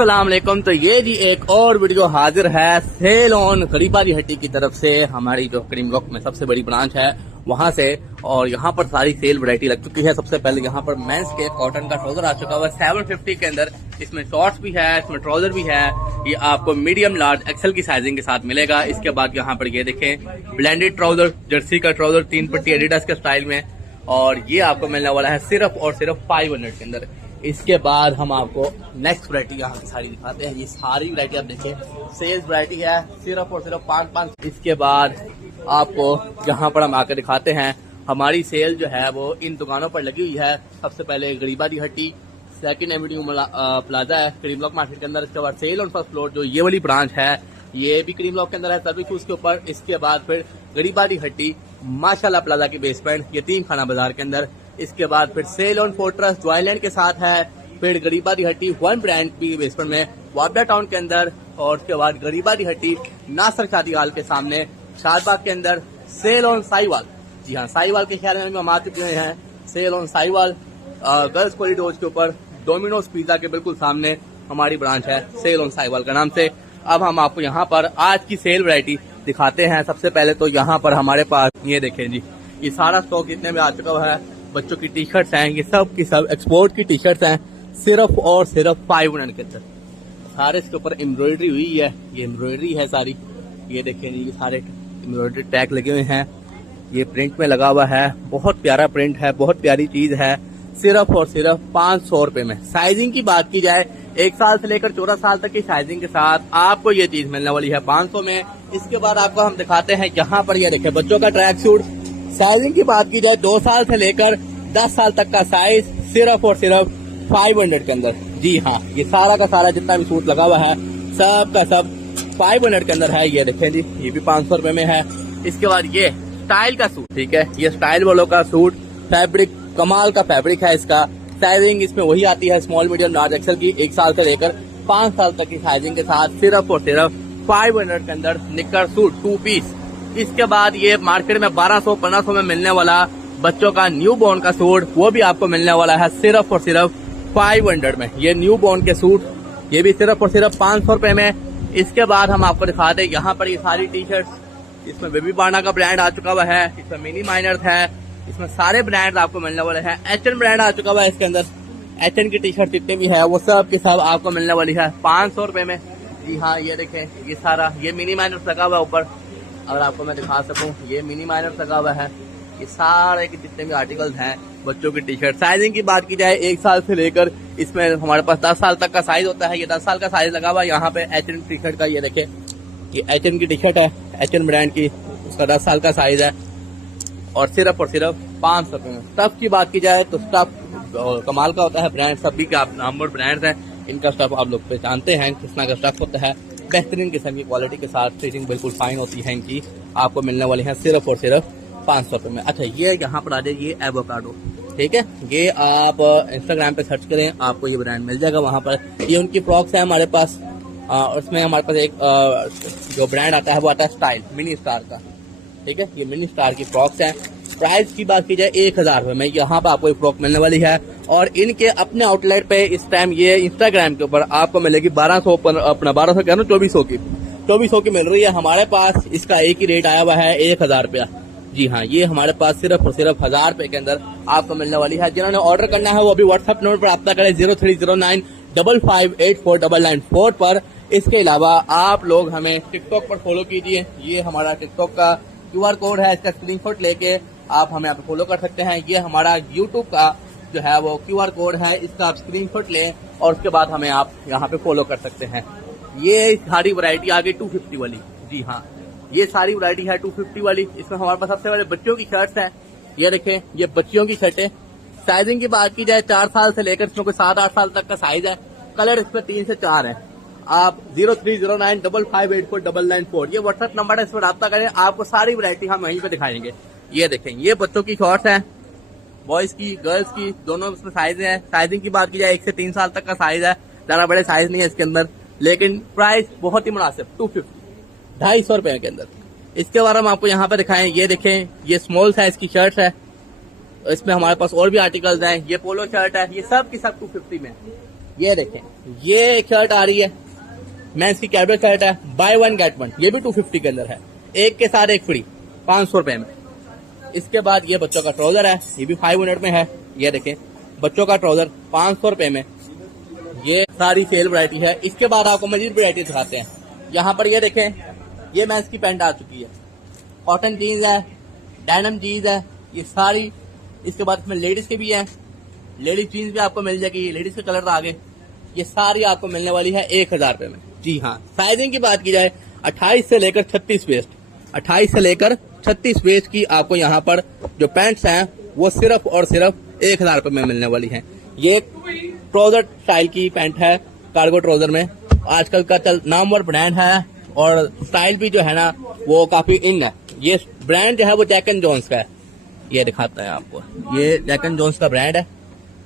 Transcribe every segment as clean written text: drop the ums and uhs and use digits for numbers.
अस्सलाम वालेकुम। तो ये जी एक और वीडियो हाजिर है सेल ऑन गरीबारी हट्टी की तरफ से, हमारी जो क्रीम ब्लॉक में सबसे बड़ी ब्रांच है वहां से। और यहाँ पर सारी सेल वैरायटी लग चुकी है। सबसे पहले यहाँ पर मेंस के कॉटन का ट्राउजर आ चुका हुआ है 750 के अंदर। इसमें शॉर्ट्स भी है, इसमें ट्राउजर भी है। ये आपको मीडियम लार्ज एक्सेल की साइजिंग के साथ मिलेगा। इसके बाद यहाँ पर ये देखें ब्लेंडेड ट्राउजर, जर्सी का ट्राउजर 3 पट्टी एडिडास के स्टाइल में, और ये आपको मिलने वाला है सिर्फ और सिर्फ 500 के अंदर। इसके बाद हम आपको नेक्स्ट वैरायटी यहाँ की सारी दिखाते हैं। ये सारी वैरायटी आप देखें सेल्स वैरायटी है सिर्फ और सिर्फ 5-5। इसके बाद आपको यहाँ पर हम आकर दिखाते हैं हमारी सेल जो है वो इन दुकानों पर लगी हुई है। सबसे पहले गरीबारी हट्टी, सेकंड एवेन्यू प्लाजा है क्रीम ब्लॉक मार्केट के अंदर। इसके बाद सेल ऑन फर्स्ट फ्लोर जो ये वाली ब्रांच है ये भी क्रीम ब्लॉक के अंदर है, सर्विस शूज के ऊपर। इसके बाद फिर गरीबारी हट्टी माशाल्लाह प्लाजा की बेसमेंट यतीम खाना बाजार के अंदर। इसके बाद फिर सेल ऑन फोर्ट्रेस जॉयलैंड के साथ है। फिर गरीबारी हट्टी वन ब्रांड की बेसमेंट में वाबडा टाउन के अंदर। और उसके बाद गरीबारी हट्टी नासर शादी हाल के सामने शाहबाग के अंदर। सेल ऑन साहिवाल, जी हाँ साहिवाल के ख्याल में हम आ चुके हैं। सेल ऑन साहिवाल गर्ल्स कॉरिडोर के ऊपर डोमिनोज पिज्जा के बिल्कुल सामने हमारी ब्रांच है सेल ऑन साहिवाल का नाम से। अब हम आपको यहाँ पर आज की सेल वैरायटी दिखाते हैं। सबसे पहले तो यहाँ पर हमारे पास ये देखें जी, ये सारा स्टॉक इतने में आ चुका हुआ है। बच्चों की टी शर्ट्स हैं, ये सब की सब एक्सपोर्ट की टी शर्ट्स हैं सिर्फ और सिर्फ 500 के अंदर। सारे इसके ऊपर एम्ब्रॉयडरी हुई है, ये एम्ब्रॉयडरी है सारी। ये देखें जी, ये सारे एम्ब्रॉयडरी टैग लगे हुए हैं। ये प्रिंट में लगा हुआ है, बहुत प्यारा प्रिंट है, बहुत प्यारी चीज है। सिर्फ और सिर्फ 500 रुपए में। साइजिंग की बात की जाए 1 साल से लेकर 14 साल तक की साइजिंग के साथ आपको ये चीज मिलने वाली है 500 में। इसके बाद आपको हम दिखाते हैं यहाँ पर ये देखें बच्चों का ट्रैक सूट। साइजिंग की बात की जाए 2 साल से लेकर 10 साल तक का साइज सिर्फ और सिर्फ 500 के अंदर। जी हाँ, ये सारा का सारा जितना भी सूट लगा हुआ है सब का सब 500 के अंदर है। ये देखें जी, ये भी 500 रुपए में है। इसके बाद ये स्टाइल का सूट, ठीक है, ये स्टाइल वालों का सूट, फैब्रिक कमाल का फैब्रिक है इसका। साइजिंग इसमें वही आती है स्मॉल मीडियम लार्ज एक्सेल की। 1 साल से लेकर 5 साल तक की साइजिंग के साथ सिर्फ और सिर्फ 500 के अंदर निक्कर सूट 2 पीस। इसके बाद ये मार्केट में 1200-1500 में मिलने वाला बच्चों का न्यू बॉर्न का सूट, वो भी आपको मिलने वाला है सिर्फ और सिर्फ 500 में। ये न्यू बॉर्न के सूट ये भी सिर्फ और सिर्फ 500 रुपए में। इसके बाद हम आपको दिखा दें यहाँ पर ये सारी टी शर्ट्स, इसमें बेबी बाना का ब्रांड आ चुका हुआ है, इसमें मिनी माइनर्स है, इसमें सारे ब्रांड आपको मिलने वाले हैं। एचएन ब्रांड आ चुका हुआ है इसके अंदर। एचएन की टी शर्ट जितने भी है वो सब की सब आपको मिलने वाली है 500 रुपए में। जी हाँ, ये देखें ये सारा ये मिनी माइनर्स लगा हुआ है ऊपर, अगर आपको मैं दिखा सकूं ये मिनी माइनर्स लगा हुआ है। ये सारे के जितने भी आर्टिकल्स हैं बच्चों की टी शर्ट। साइजिंग की बात की जाए 1 साल से लेकर इसमें हमारे पास 10 साल तक का साइज होता है। ये 10 साल का साइज लगा हुआ है यहाँ पे एचएन टी शर्ट का। ये देखें ये एचएन की टी शर्ट है, एचएन ब्रांड की, उसका 10 साल का साइज है और सिर्फ 500 रुपए में। स्टफ की बात की जाए तो स्टफ कमाल का होता है, ब्रांड सभी के आप नंबर ब्रांड्स हैं, इनका स्टफ आप लोग पहचानते हैं किस तरह का स्टफ होता है। बेहतरीन किस्म की क्वालिटी के साथ फिटिंग बिल्कुल फाइन होती है इनकी, आपको मिलने वाली है सिर्फ और सिर्फ 500 रुपए में। अच्छा, ये यहाँ पर आ जाए ये एवोकाडो, ठीक है, ये आप इंस्टाग्राम पे सर्च करें आपको ये ब्रांड मिल जाएगा वहां पर। ये उनकी फ्रॉक्स है हमारे पास। उसमें हमारे पास एक जो ब्रांड आता है वो आता है स्टाइल मिनी स्टार का, ठीक है, ये मिनी स्टार की फ्रॉक्स है। प्राइस की बात की जाए 1000 रुपए में यहाँ पर आपको एक फ्रॉक मिलने वाली है। और इनके अपने आउटलेट पे इस टाइम ये इंस्टाग्राम के ऊपर आपको मिलेगी 1200 अपना 1200 कह रहा हूँ 2400 की मिल रही है। हमारे पास इसका एक ही रेट आया हुआ है 1000 रुपया। जी हाँ, ये हमारे पास सिर्फ और सिर्फ 1000 रुपए के अंदर आपको मिलने वाली है। जिन्होंने ऑर्डर करना है वो अभी व्हाट्सएप नंबर पर रब्ता करें 0309558994 पर। इसके अलावा आप लोग हमें टिकटॉक पर फॉलो कीजिए, ये हमारा टिकटॉक का QR कोड है, इसका स्क्रीनशॉट लेके आप हमें यहाँ पे फॉलो कर सकते हैं। ये हमारा यूट्यूब का जो है वो QR कोड है, इसका आप स्क्रीनशॉट लें और उसके बाद हमें आप यहाँ पे फॉलो कर सकते हैं। ये सारी वैरायटी आ गई 250 वाली। जी हाँ, ये सारी वैरायटी है 250 वाली। इसमें हमारे पास सबसे पहले बच्चों की शर्ट्स हैं। ये देखें ये बच्चियों की शर्टें। साइजिंग की बात की जाए 4 साल से लेकर इसमें कोई 7-8 साल तक का साइज है। कलर इसमें 3 से 4 है। आप 030955849994 ये व्हाट्सएप नंबर है, इस पर रब्ता करें, आपको सारी वैरायटी हम वहीं पे दिखाएंगे। ये देखें ये बच्चों की शॉर्ट्स हैं, बॉयज की गर्ल्स की दोनों इसमें साइज है। साइजिंग की बात की जाए 1 से 3 साल तक का साइज है, ज्यादा बड़े साइज नहीं है इसके अंदर, लेकिन प्राइस बहुत ही मुनासिब 250 रुपए के अंदर। इसके बाद हम आपको यहाँ पे दिखाएं, ये देखें ये स्मॉल साइज की शर्ट है, इसमें हमारे पास और भी आर्टिकल्स हैं। ये पोलो शर्ट है, ये सब की सब 250 में। ये देखें, ये एक शर्ट आ रही है, मैं इसकी कैजुअल शर्ट है, बाय वन गेट वन, ये भी 250 के अंदर है, एक के साथ एक फ्री, 500 रुपए में। इसके बाद ये बच्चों का ट्राउजर है, ये भी 500 में है। ये देखें, बच्चों का ट्राउजर 500 रुपए में। ये सारी सेल वैरायटी है। इसके बाद आपको मजीद वैरायटी दिखाते हैं। यहाँ पर ये देखें, ये मेंस की पैंट आ चुकी है, कॉटन जीन्स है, डेनिम जीन्स है, ये सारी। इसके बाद इसमें लेडीज के भी है, लेडीज जीन्स भी आपको मिल जाएगी, लेडीज के कलर आगे। ये सारी आपको मिलने वाली है 1000 रुपए में। जी हाँ, साइजिंग की बात की जाए 28 से लेकर 36 वेस्ट, 28 से लेकर 36 वेस्ट की आपको यहाँ पर जो पैंट्स हैं वो सिर्फ और सिर्फ 1000 रुपए में मिलने वाली हैं। ये ट्राउजर स्टाइल की पैंट है, कार्गो ट्राउजर में, आजकल का नामवर ब्रांड है और स्टाइल भी जो है ना वो काफी इन है। ये ब्रांड जो है वो जैक एंड जोन्स का है, ये दिखाता है आपको, ये जैक एंड जोन्स का ब्रांड है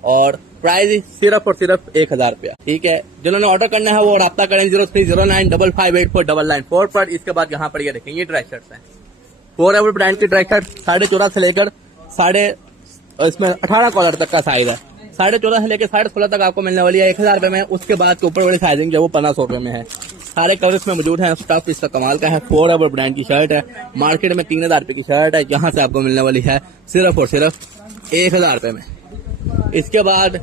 और प्राइस सिर्फ और सिर्फ 1000 रुपया। ठीक है, जिन्होंने ऑर्डर करना है वो राब्ता करें 0309558444 पर। इसके बाद यहाँ पर ये देखें, ये ड्राई शर्ट्स हैं, फॉरएवर ब्रांड की ड्राई शर्ट 14.5 से लेकर इसमें 18 कॉलर तक का साइज है, 14.5 से लेकर 16.5 तक आपको मिलने वाली है 1000 रुपए में। उसके बाद के ऊपर वाली साइजिंग जो है वो 1500 रुपए में है। सारे कलर्स में मौजूद हैं, स्टफ इसका कमाल का है, फॉरएवर ब्रांड की शर्ट है, मार्केट में 3000 रुपए की शर्ट है, यहाँ से आपको मिलने वाली है सिर्फ और सिर्फ 1000 रुपए में। इसके बाद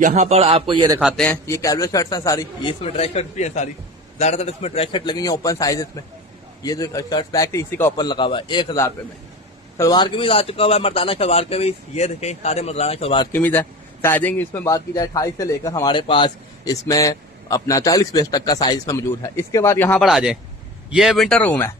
यहाँ पर आपको ये दिखाते हैं, ये कैजुअल शर्ट्स हैं सारी, ये इसमें ड्राई शर्ट भी है सारी, ज्यादातर इसमें ड्राई शर्ट लगी है ओपन साइजेस में। ये जो शर्ट बैक थी इसी का ओपन लगा हुआ है 1000 रुपए में। सलवार कमीज आ चुका हुआ है, मर्दाना सलवार कमीज, ये देखें सारे मर्दाना सलवार कमीज है। साइजिंग इसमें बात की जाए 28 से लेकर हमारे पास इसमें अपना 40 वेस्ट तक का साइज इसमें मौजूद है। इसके बाद यहाँ पर आ जाए, ये विंटर रूम है।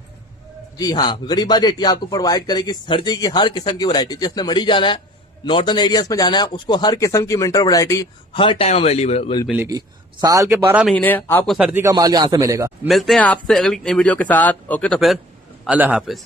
जी हाँ, गरीबा रेटी आपको प्रोवाइड करेगी सर्दी की हर किस्म की वैरायटी। जिसने मड़ी जाना है, नॉर्दर्न एरियाज में जाना है, उसको हर किस्म की विंटर वैरायटी हर टाइम अवेलेबल मिलेगी। साल के 12 महीने आपको सर्दी का माल यहाँ से मिलेगा। मिलते हैं आपसे अगली वीडियो के साथ। ओके, तो फिर अल्लाह हाफिज।